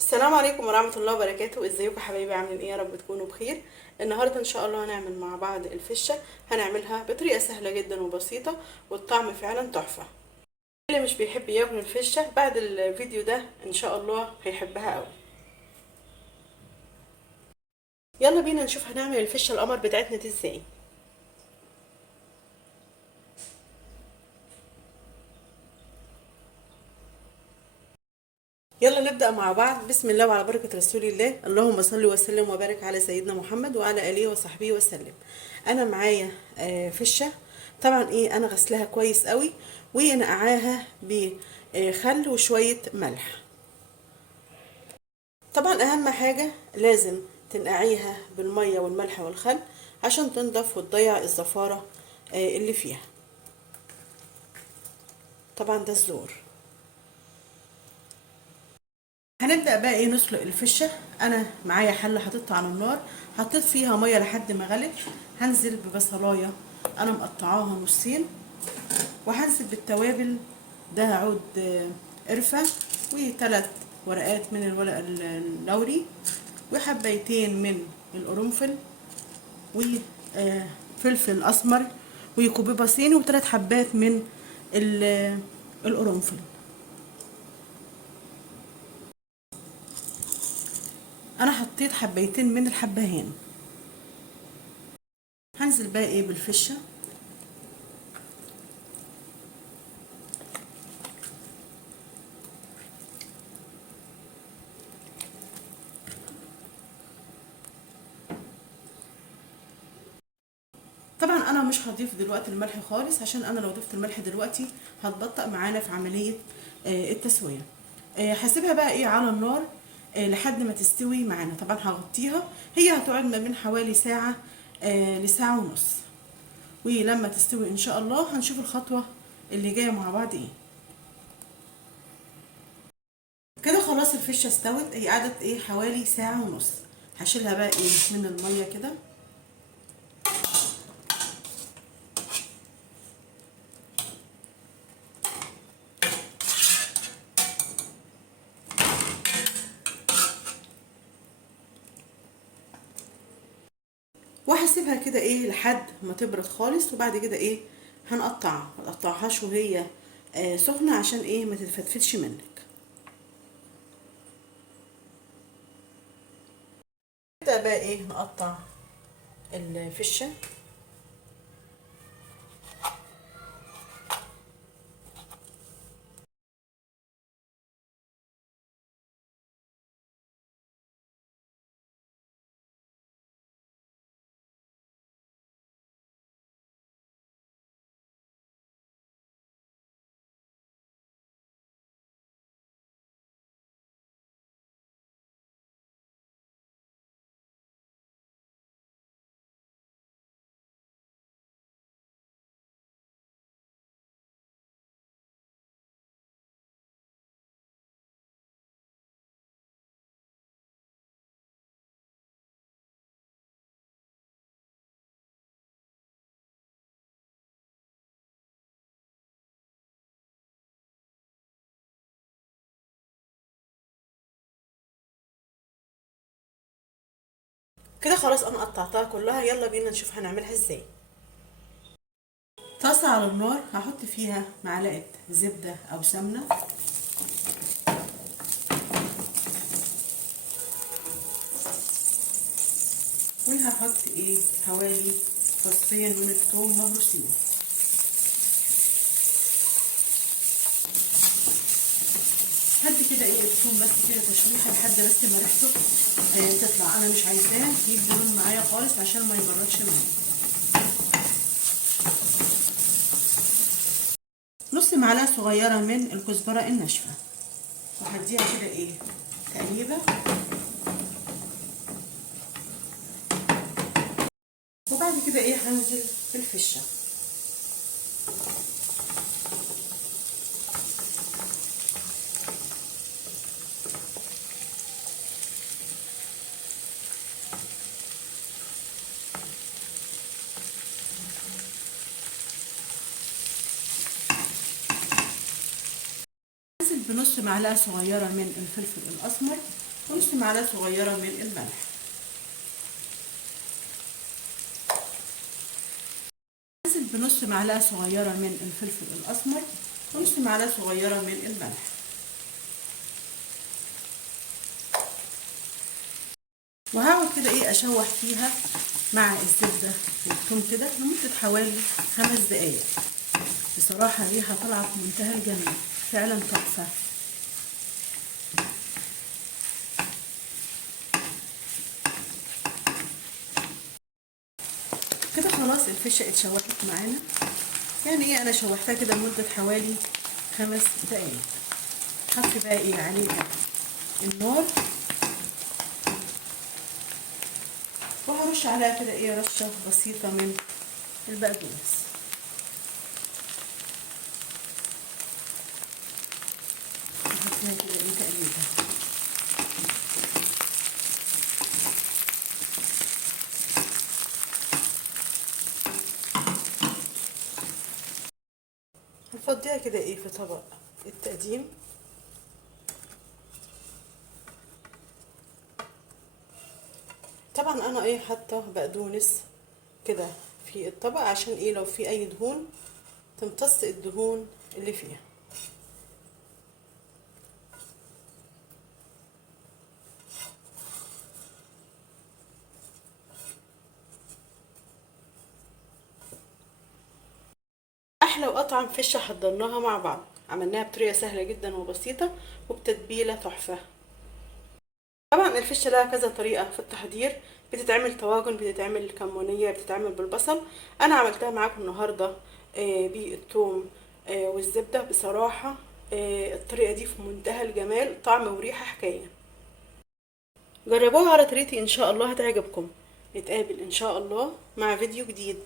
السلام عليكم ورحمة الله وبركاته. ازيكم يا حبايبي؟ عاملين ايه؟ يا رب تكونوا بخير. النهاردة ان شاء الله هنعمل مع بعض الفشة. هنعملها بطريقة سهلة جدا وبسيطة، والطعم فعلا تحفة. اللي مش بيحب ياكل الفشة بعد الفيديو ده ان شاء الله هيحبها قوي. يلا بينا نشوف هنعمل الفشة القمر بتاعتنا دي ازاي. يلا نبدأ مع بعض. بسم الله وعلى بركة رسول الله. اللهم صل وسلم وبارك على سيدنا محمد وعلى آله وصحبه وسلم. أنا معايا فشة. طبعا أنا غسلها كويس قوي ونقعاها بخل وشوية ملح. طبعا أهم حاجة لازم تنقعيها بالمية والملح والخل عشان تنضف وتضيع الزفارة اللي فيها. طبعا ده الزور. هنبدأ بقى نسلق الفشة. انا معايا حلة حطيتها على النار، حطيت فيها مية لحد ما غلت. هنزل ببصلاية انا مقطعاها نصين، وهنزل بالتوابل. ده عود قرفة، وثلاث ورقات من الورق اللوري، وحبيتين من القرنفل، وفلفل اسمر، وكوبيبة صيني، وثلاث حبات من القرنفل. انا حطيت حبيتين من الحبهان. هنزل بقى بالفشه. طبعا انا مش هضيف دلوقتي الملح خالص، عشان انا لو ضفت الملح دلوقتي هتبطأ معانا في عمليه التسويه. هسيبها بقى على النار لحد ما تستوي معانا. طبعا هغطيها، هي هتقعد ما بين حوالي ساعه لساعه ونص. ولما تستوي ان شاء الله هنشوف الخطوه اللي جايه مع بعض ايه. كده خلاص الفشه استوت. هي قعدت حوالي ساعه ونص. هشيلها بقى من الميه كده. وهسيبها كده لحد ما تبرد خالص، وبعد كده هنقطعها. ما تقطعهاش وهي سخنه، عشان ما تتفتفتش منك. نبدأ بقى نقطع الفشه. كده خلاص انا قطعتها كلها. يلا بينا نشوف هنعملها ازاي. طاسه على النار، هحط فيها معلقه زبده او سمنه، وهحط حوالي فصين من الثوم مهروسين. هدي كده الثوم بس كده تشويحه لحد بس ما ريحته تطلع. انا مش عايزاه يدي لون معايا خالص عشان ما يبردش معايا. نص معلقه صغيره من الكزبره الناشفه، وهديها كده تقليبه. وبعد كده هنزل بالفشه. بنص معلقه صغيره من الفلفل الاسمر، ونص معلقه صغيره من الملح. هنزل بنص معلقه صغيره من الفلفل الاسمر ونص معلقه صغيره من الملح. وهقعد كده اشوح فيها مع الزبده والثوم كده لمده حوالي 5 دقايق. بصراحه الريحه طالعه في منتهى الجمال، فعلا تحفه. كده خلاص الفشه اتشوحت معانا، يعني انا شوحتها كده لمده حوالي 5 دقايق. هطفي بقى عليها النار، وهرش عليها كده رشه بسيطه من البقدونس. هحطها كده تقليبه. هنفضيها كده في طبق التقديم. طبعا انا حاطه بقدونس كده في الطبق عشان لو في اي دهون تمتص الدهون اللي فيها. احلى واطعم فشه حضرناها مع بعض، عملناها بطريقه سهله جدا وبسيطه وبتتبيله تحفه. طبعا الفشه لها كذا طريقه في التحضير، بتتعمل طواجن، بتتعمل كمونيه، بتتعمل بالبصل. انا عملتها معاكم النهارده بالثوم والزبده. بصراحه الطريقه دي في منتهى الجمال، طعم وريحه حكايه. جربوها على طريقتي ان شاء الله هتعجبكم. نتقابل ان شاء الله مع فيديو جديد.